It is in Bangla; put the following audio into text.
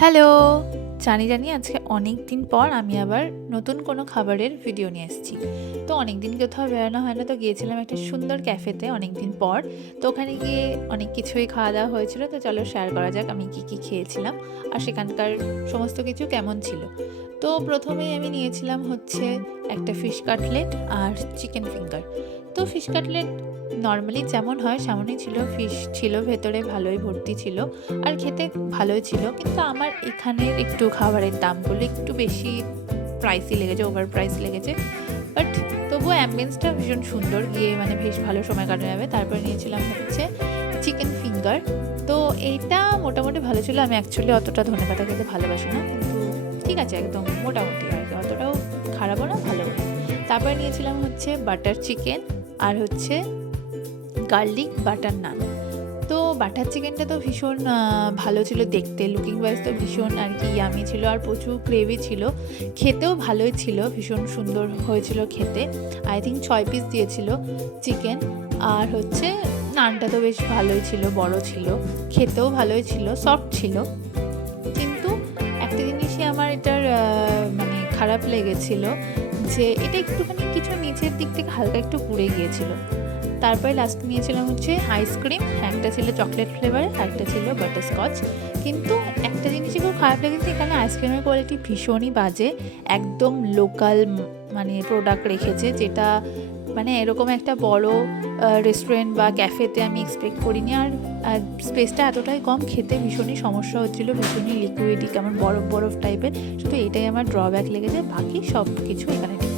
হ্যালো! জানি আজকে অনেক দিন পর আমি আবার নতুন কোনো খাবারের ভিডিও নিয়ে এসেছি। তো অনেকদিন কোথাও বেরোনো হয় না, তো গিয়েছিলাম একটা সুন্দর ক্যাফেতে অনেকদিন পর। তো ওখানে গিয়ে অনেক কিছুই খাওয়া-দাওয়া হয়েছিল। তো চলো শেয়ার করা যাক আমি কি খেয়েছিলাম আর সেখানকার সমস্ত কিছু কেমন ছিল। তো ১ম এই আমি নিয়েছিলাম হচ্ছে একটা ফিশ কাটলেট আর চিকেন ফিঙ্গার। তো ফিশ কাটলেট নরমালি যেমন হয় সেমনই ছিল, ফিশ ছিল ভেতরে ভালোই ভর্তি ছিল। আর খেতে ভালোই ছিল, কিন্তু আমার এখানের একটু খাবারের দামগুলো একটু বেশি প্রাইসি লেগেছে, ওভার প্রাইস লেগেছে। বাট তবুও অ্যাম্বিয়েন্সটা ভীষণ সুন্দর, গিয়ে মানে বেশ ভালো সময় কাটানো যাবে। তারপরে নিয়েছিলাম হচ্ছে চিকেন ফিঙ্গার। তো এইটা মোটামুটি ভালো ছিল। আমি অ্যাকচুয়ালি অতটা ধনেপাতা খেতে ভালোবাসি না, কিন্তু ঠিক আছে, একদম মোটামুটি আর কি, অতটাও খারাপও না ভালোও না। তারপরে নিয়েছিলাম হচ্ছে বাটার চিকেন আর হচ্ছে গার্লিক বাটার নান। তো বাটার চিকেনটা তো ভীষণ ভালো ছিল দেখতে, লুকিং ওয়াইজ তো ভীষণ আর কি ইয়ামি ছিল, আর প্রচুর গ্রেভি ছিল, খেতেও ভালোই ছিল, ভীষণ সুন্দর হয়েছিল খেতে। আই থিঙ্ক ৬ পিস দিয়েছিল চিকেন। আর হচ্ছে নানটা তো বেশ ভালোই ছিল, বড় ছিল, খেতেও ভালোই ছিল, সফট ছিল। কিন্তু একটা জিনিসই আমার এটার মানে খারাপ লেগেছিল, যে এটা একটুখানি কিছু নিচের দিক থেকে হালকা একটু পুড়ে গিয়েছিল। তারপরে লাস্ট নিয়েছিলাম হচ্ছে আইসক্রিম, একটা ছিল চকলেট ফ্লেভারের, একটা ছিল বাটারস্কচ। কিন্তু একটা জিনিসই খুব খারাপ লেগেছে, এখানে আইসক্রিমের কোয়ালিটি ভীষণই বাজে, একদম লোকাল মানে প্রোডাক্ট রেখেছে, যেটা মানে এরকম একটা বড় রেস্টুরেন্ট বা ক্যাফেতে আমি এক্সপেক্ট করিনি। আর স্পেসটা এতটাই কম, খেতে ভীষণই সমস্যা হচ্ছিলো, ভীষণই লিকুইডই, কেমন বরফ বরফ টাইপের। শুধু এটাই আমার ড্রব্যাক লেগেছে, বাকি সব কিছু এখানে ঠিক